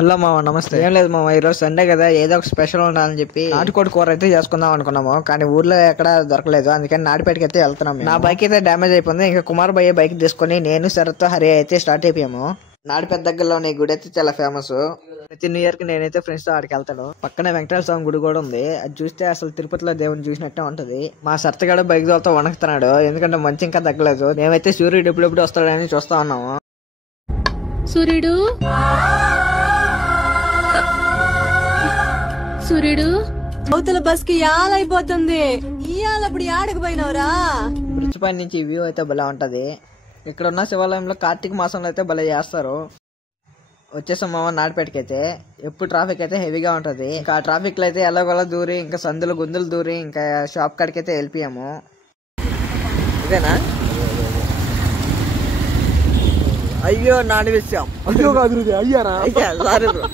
Hello మామ, నమస్తే. ఏం లేదు మామ, ఈరోజు సండే కదా, ఏదో ఒక స్పెషల్ ఉండాలని చెప్పి నాటుకోడి కూర అయితే చేసుకుందాం అనుకున్నాము. కానీ ఊర్లో ఎక్కడ దొరకలేదు, అందుకని నాటిపేటకి అయితే వెళ్తున్నాం. నా బైక్ అయితే డ్యామేజ్ అయిపోయింది. ఇంకా కుమార్ భయ్య బైక్ తీసుకుని నేను శరత్ హరి అయితే స్టార్ట్ అయిపోయాము. నాడిపేట దగ్గరలో ఈ గుడి అయితే చాలా ఫేమస్. ప్రతి న్యూ ఇయర్ కి నేనైతే ఫ్రెండ్స్ తో ఆడికి వెళ్తాను. పక్కనే వెంకటేశ్వర స్వామి గుడి కూడా ఉంది. అది చూస్తే అసలు తిరుపతిలో దేవుని చూసినట్టే ఉంటది. మా సరతగాడు బైక్ తోలుతో వణుకుతున్నాడు, ఎందుకంటే మంచి ఇంకా తగ్గలేదు. మేమైతే సూర్యుడు ఎప్పుడెప్పుడు వస్తాడని చూస్తా ఉన్నాము. సూర్యుడు సూర్యుడు అవతల బస్ కి యాలైపోతుంది. ఇయాలప్పుడు ఆడకు పోయినవరా? బ్రిడ్జ్ పై నుంచి వ్యూ అయితే భలే ఉంటది. ఇక్కడ ఉన్న శివాలయంలో కార్తీక మాసంలో అయితే భలే చేస్తారు. వచ్చేసాం మామ నాడిపేటకి అయితే. ఎప్పుడు ట్రాఫిక్ అయితే హెవీగా ఉంటది. ఇంకా ఆ ట్రాఫిక్ లో అయితే ఎలాగోలా దూరి ఇంకా సందులు గుందులు దూరి ఇంకా షాప్ కాడికి అయితే వెళ్ళిపోయాము. ఇదేనా? అయ్యో నాడి విషయం అయ్యారా? Sorry bro.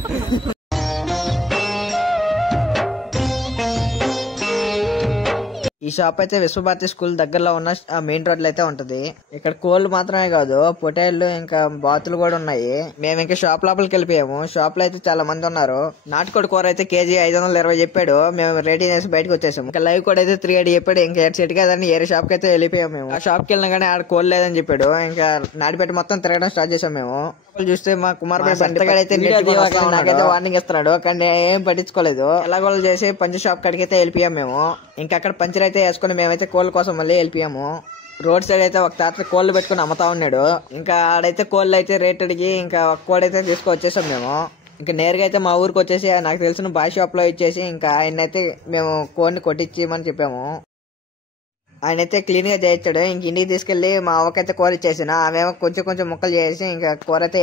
ఈ షాప్ అయితే విశ్వభారతి స్కూల్ దగ్గరలో ఉన్న మెయిన్ రోడ్ లో అయితే ఉంటది. ఇక్కడ కోళ్లు మాత్రమే కాదు, పొటేళ్లు ఇంకా బాతులు కూడా ఉన్నాయి. మేము ఇంకా షాప్ లోపలికి వెళ్ళిపోయాము. షాప్ లో అయితే చాలా మంది ఉన్నారు. నాటుకోడి కూర అయితే కేజీ 520 చెప్పాడు. మేము రెడీ చేసి బయటకు వచ్చేసాము. ఇంకా లైవ్ కూడా అయితే 380 చెప్పాడు. ఇంకా సెట్ కదని ఏరే షాప్ కి అయితే వెళ్ళిపోయాము. మేము ఆ షాప్ కి వెళ్ళినా కానీ ఆడ కోళ్ళు లేదని చెప్పాడు. ఇంకా నాడిపేట మొత్తం తిరగడం స్టార్ట్ చేసాం మేము. చూస్తే మా కుమార్ అయితే నాకైతే వార్నింగ్ ఇస్తున్నాడు, కానీ ఏం పట్టించుకోలేదు. ఎలాగోళ్ళు చేసి పంచర్ షాప్ కాడికి అయితే వెళ్ళిపోయాం మేము. ఇంకా అక్కడ పంచర్ అయితే వేసుకుని మేమైతే కోళ్ళ కోసం మళ్ళీ వెళ్ళిపోయాము. రోడ్ సైడ్ అయితే ఒక తాత కోళ్ళు పెట్టుకుని అమ్ముతా ఉన్నాడు. ఇంకా ఆడైతే కోళ్ళు అయితే రేట్ అడిగి ఇంకా ఒక కోడైతే తీసుకొచ్చేసాం మేము. ఇంకా నేరుగా అయితే మా ఊరికి వచ్చేసి నాకు తెలిసిన బాయ్ షాప్ లో ఇచ్చేసి ఇంకా ఆయన అయితే మేము కోడిని కొట్టించమని చెప్పాము. ఆయన అయితే క్లీన్ గా చేయించాడు. ఇంక ఇంటికి తీసుకెళ్లి మా అవ్వకైతే కూర ఇచ్చేసిన. ఆమెమో కొంచెం కొంచెం ముక్కలు చేసి ఇంకా కూర అయితే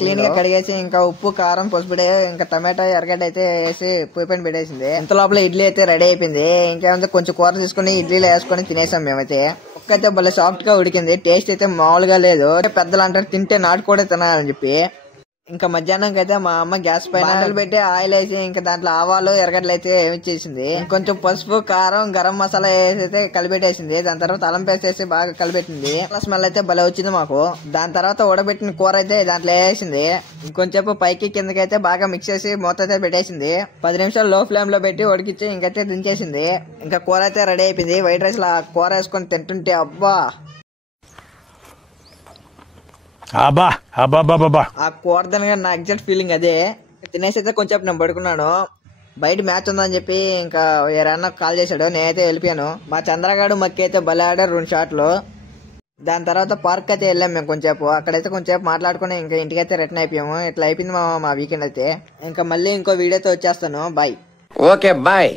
క్లీన్ గా కడిగేసి ఇంకా ఉప్పు కారం పసుపు ఇంకా టమాటా ఎర్రగడ్డ అయితే వేసి పొయ్యి పైన పెట్టేసింది. ఇంత లోపల ఇడ్లీ అయితే రెడీ అయిపోయింది. ఇంకేమైతే కొంచెం కూర తీసుకుని ఇడ్లీలో వేసుకుని తినేసాం మేమైతే. ఒక్క అయితే భలే సాఫ్ట్ గా ఉడికింది. టేస్ట్ అయితే మామూలుగా లేదు. పెద్దలు అంటారు తింటే నాటుకోడే తినాలని చెప్పి. ఇంకా మధ్యాహ్నం అయితే మా అమ్మ గ్యాస్ పైన పెట్టి ఆయిల్ వేసి ఇంకా దాంట్లో ఆవాలు ఎర్రగడ్డలు అయితే ఏమిచ్చేసింది. కొంచెం పసుపు కారం గరం మసాలా వేసి అయితే కలిపెట్టేసింది. దాని తర్వాత అల్లం పేస్ట్ వేసి బాగా కలిపెట్టింది. స్మెల్ అయితే భలే వచ్చింది మాకు. దాని తర్వాత ఉడబెట్టిన కూర అయితే దాంట్లో వేసింది. ఇంకొంచెం పైకి కిందకి అయితే బాగా మిక్స్ చేసి మూత అయితే పెట్టేసింది. 10 నిమిషాలు లో ఫ్లేమ్ లో పెట్టి ఉడికిచ్చి ఇంకైతే దించేసింది. ఇంకా కూర అయితే రెడీ అయిపోయింది. వైట్ రైస్ లో కూర వేసుకొని తింటుంటే అబ్బా ఆ కూర తినగా నా ఎగ్జాక్ట్ ఫీలింగ్ అదే. తినేసి అయితే కొంచెం నేను పడుకున్నాను. బయట మ్యాచ్ ఉందని చెప్పి ఇంకా ఎవరన్నా కాల్ చేశాడు. నేనైతే వెళ్ళిపోయాను. మా చంద్రగాడు మక్కి అయితే భలే ఆడారు 2 షాట్లు. దాని తర్వాత పార్క్ అయితే వెళ్ళాం మేము కొంచెంసేపు. అక్కడైతే కొంచెంసేపు మాట్లాడుకుని ఇంకా ఇంటికైతే రిటర్న్ అయిపోయాము. ఇట్లా అయిపోయింది మా వీకెండ్ అయితే. ఇంకా మళ్ళీ ఇంకో వీడియోతో వచ్చేస్తాను. బాయ్. Okay bye.